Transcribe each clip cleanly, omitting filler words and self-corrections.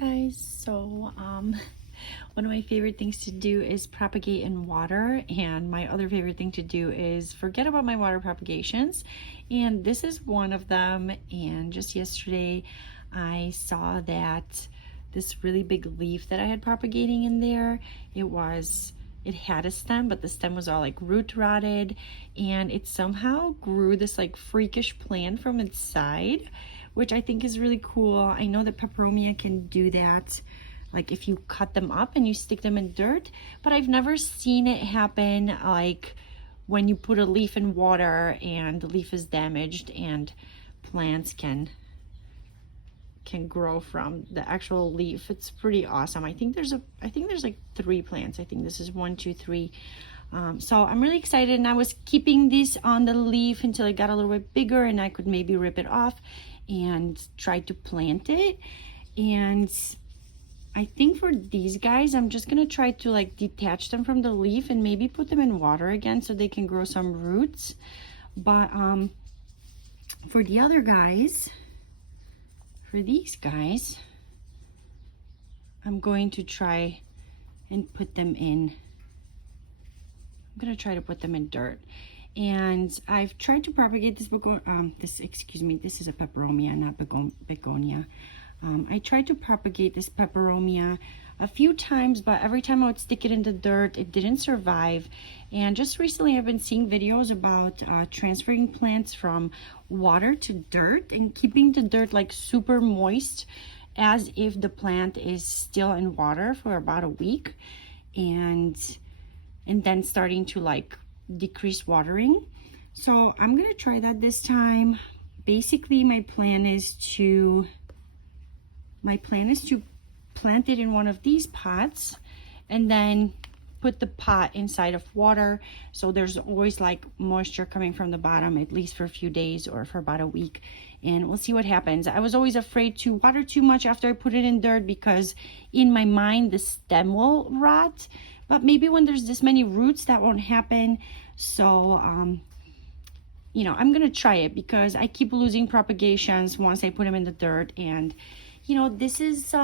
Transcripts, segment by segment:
Guys, so one of my favorite things to do is propagate in water, and my other favorite thing to do is forget about my water propagations, and this is one of them. And just yesterday I saw that this really big leaf that I had propagating in there, it had a stem, but the stem was all like root rotted, and it somehow grew this like freakish plant from its side, which I think is really cool. I know that Peperomia can do that, like if you cut them up and you stick them in dirt, but I've never seen it happen like when you put a leaf in water and the leaf is damaged and plants can grow from the actual leaf. It's pretty awesome. I think there's like 3 plants. I think this is 1, 2, 3. So I'm really excited, and I was keeping this on the leaf until it got a little bit bigger and I could maybe rip it off and try to plant it. And I think for these guys, I'm just gonna try to like detach them from the leaf and maybe put them in water again so they can grow some roots. But for the other guys, for these guys, I'm going to try and put them in, I'm gonna try to put them in dirt. And I've tried to propagate this this is a Peperomia, not Begonia. I tried to propagate this Peperomia a few times, but every time I would stick it in the dirt, it didn't survive. And just recently I've been seeing videos about transferring plants from water to dirt and keeping the dirt like super moist as if the plant is still in water for about a week, and then starting to like decrease watering. So I'm gonna try that this time. Basically my plan is to plant it in one of these pots and then put the pot inside of water, so there's always like moisture coming from the bottom, at least for a few days or for about a week, and we'll see what happens. I was always afraid to water too much after I put it in dirt because in my mind the stem will rot, but maybe when there's this many roots that won't happen. So you know, I'm gonna try it because I keep losing propagations once I put them in the dirt, and you know, this is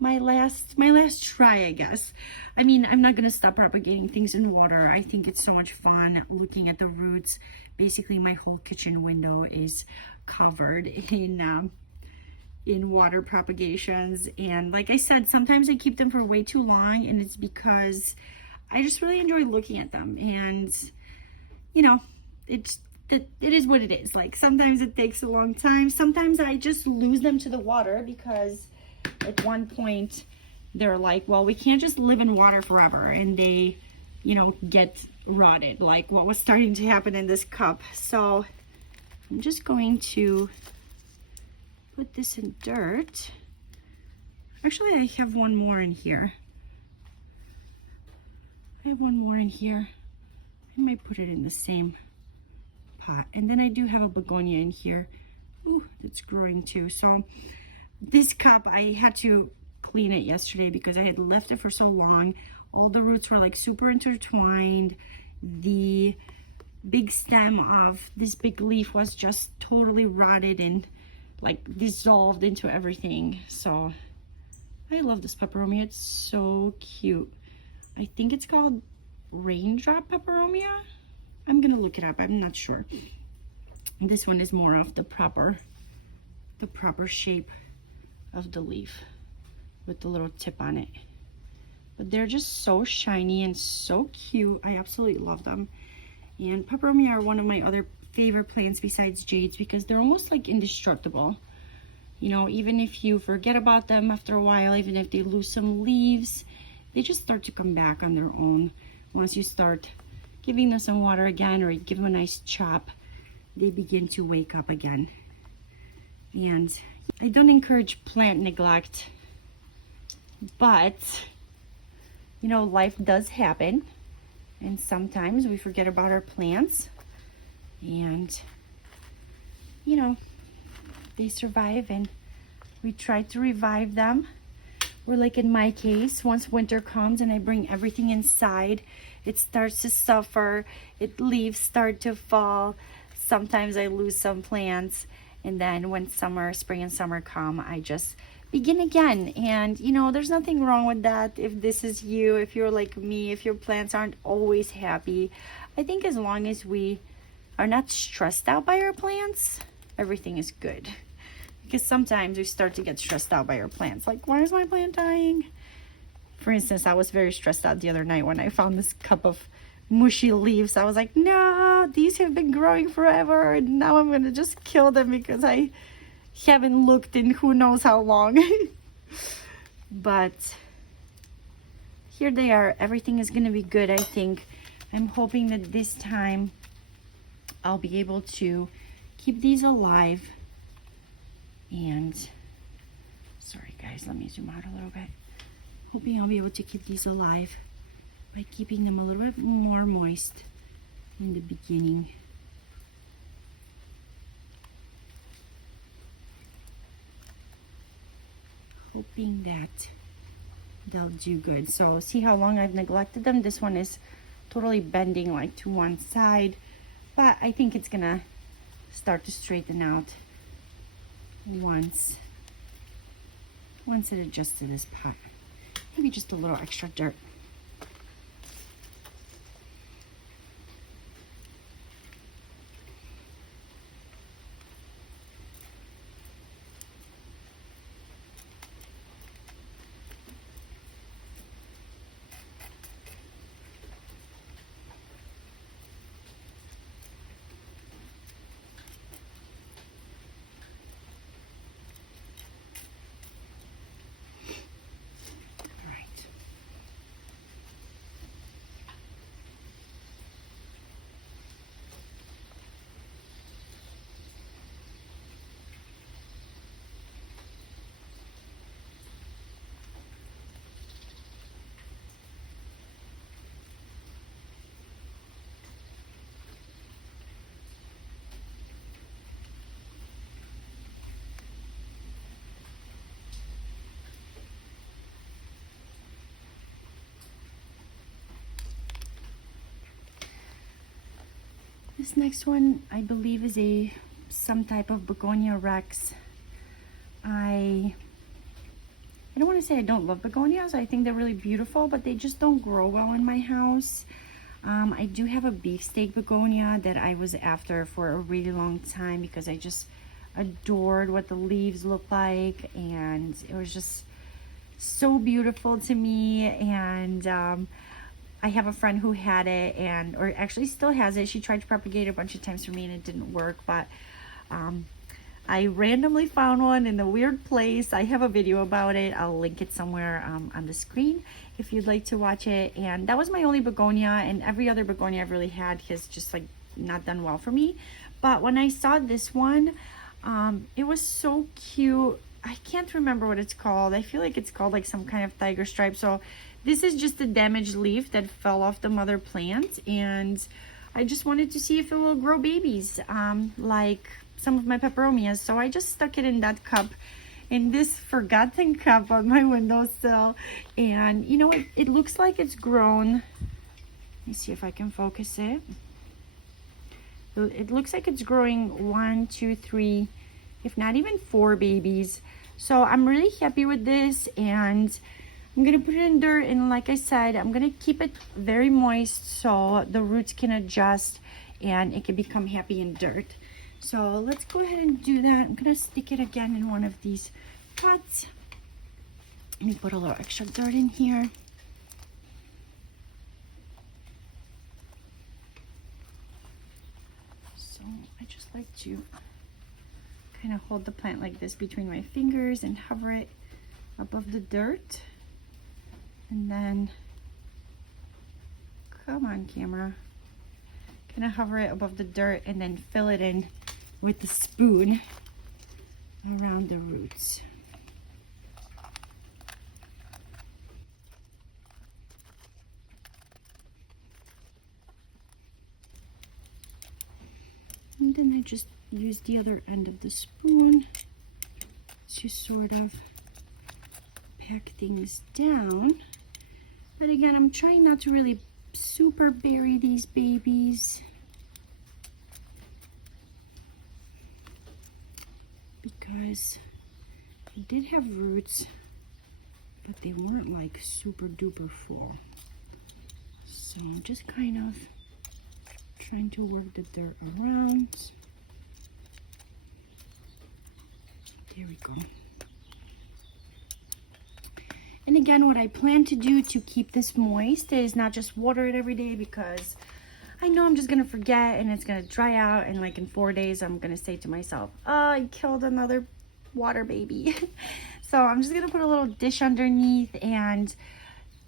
my last try, I guess. I mean, I'm not gonna stop propagating things in water. I think it's so much fun looking at the roots. Basically my whole kitchen window is covered in water propagations, and like I said, sometimes I keep them for way too long, and it's because I just really enjoy looking at them. And you know, it is what it is. Like sometimes it takes a long time, sometimes I just lose them to the water because at one point they're like, well, we can't just live in water forever, and they, you know, get rotted, like what was starting to happen in this cup. So I'm just going to put this in dirt. Actually, I have one more in here. I might put it in the same pot. And then I do have a begonia in here. Ooh, it's growing too. So this cup, I had to clean it yesterday because I had left it for so long. All the roots were like super intertwined. The big stem of this big leaf was just totally rotted and like dissolved into everything. So I love this Peperomia. It's so cute. I think it's called Raindrop Peperomia. I'm gonna look it up, I'm not sure. This one is more of the proper shape of the leaf with the little tip on it. But they're just so shiny and so cute. I absolutely love them. And Peperomia are one of my other favorite plants besides jades because they're almost like indestructible. You know, even if you forget about them after a while, even if they lose some leaves, they just start to come back on their own. Once you start giving them some water again, or you give them a nice chop, they begin to wake up again. And I don't encourage plant neglect, but you know, life does happen, and sometimes we forget about our plants, and you know, they survive, and we try to revive them. Or like in my case, once winter comes and I bring everything inside, it starts to suffer, leaves start to fall, sometimes I lose some plants, And then when spring and summer come, I just begin again. And you know, there's nothing wrong with that. If this is you, if you're like me, if your plants aren't always happy, I think as long as we are not stressed out by our plants, everything is good. Because sometimes we start to get stressed out by our plants. Like, why is my plant dying? For instance, I was very stressed out the other night when I found this cup of mushy leaves. I was like, no, these have been growing forever, and now I'm gonna just kill them because I haven't looked in who knows how long. But here they are. Everything is gonna be good, I think. I'm hoping that this time I'll be able to keep these alive. And sorry guys, let me zoom out a little bit. Hoping I'll be able to keep these alive by keeping them a little bit more moist in the beginning. Hoping that they'll do good. So see how long I've neglected them? This one is totally bending like to one side, but I think it's gonna start to straighten out once it adjusts to this pot. Maybe just a little extra dirt. This next one, I believe, is some type of Begonia Rex. I don't want to say I don't love begonias. I think they're really beautiful, but they just don't grow well in my house. I do have a beefsteak begonia that I was after for a really long time because I just adored what the leaves look like, and it was just so beautiful to me. And I have a friend who had it, or actually still has it. She tried to propagate a bunch of times for me and it didn't work, but I randomly found one in a weird place. I have a video about it. I'll link it somewhere on the screen if you'd like to watch it. And that was my only begonia, and every other begonia I've really had has just like not done well for me. But when I saw this one, it was so cute. I can't remember what it's called. I feel like it's called like some kind of tiger stripe. So this is just a damaged leaf that fell off the mother plant, and I just wanted to see if it will grow babies like some of my peperomias. So I just stuck it in that cup, in this forgotten cup on my windowsill. And you know, it looks like it's grown. Let me see if I can focus it. It looks like it's growing 1, 2, 3, if not even 4 babies. So I'm really happy with this, and I'm gonna put it in dirt, and like I said, I'm gonna keep it very moist so the roots can adjust and it can become happy in dirt. So let's go ahead and do that. I'm gonna stick it again in one of these pots. Let me put a little extra dirt in here. So I just like to kind of hold the plant like this between my fingers and hover it above the dirt. And then, come on camera, kind of hover it above the dirt and then fill it in with the spoon around the roots. And then I just use the other end of the spoon to sort of pack things down. But again, I'm trying not to really super bury these babies. because it did have roots, but they weren't like super duper full. So I'm just kind of trying to work the dirt around. There we go. And again, what I plan to do to keep this moist is not just water it every day, because I know I'm just gonna forget and it's gonna dry out, and like in 4 days I'm gonna say to myself, oh, I killed another water baby. So I'm just gonna put a little dish underneath and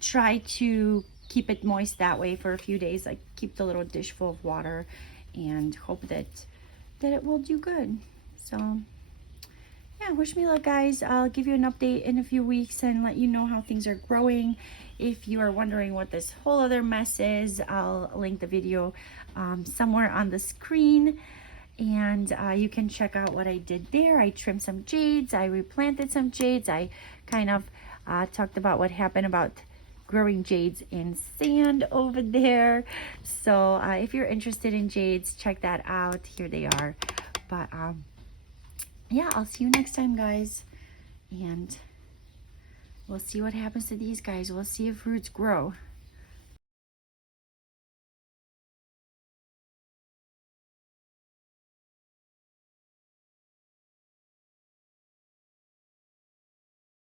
try to keep it moist that way for a few days. Like keep the little dish full of water and hope that it will do good. So yeah, wish me luck, guys. I'll give you an update in a few weeks and let you know how things are growing. If you are wondering what this whole other mess is, I'll link the video somewhere on the screen, and you can check out what I did there. I trimmed some jades, I replanted some jades, I kind of talked about what happened about growing jades in sand over there. So if you're interested in jades, check that out. Here they are. But yeah, I'll see you next time, guys, and we'll see what happens to these guys. We'll see if roots grow.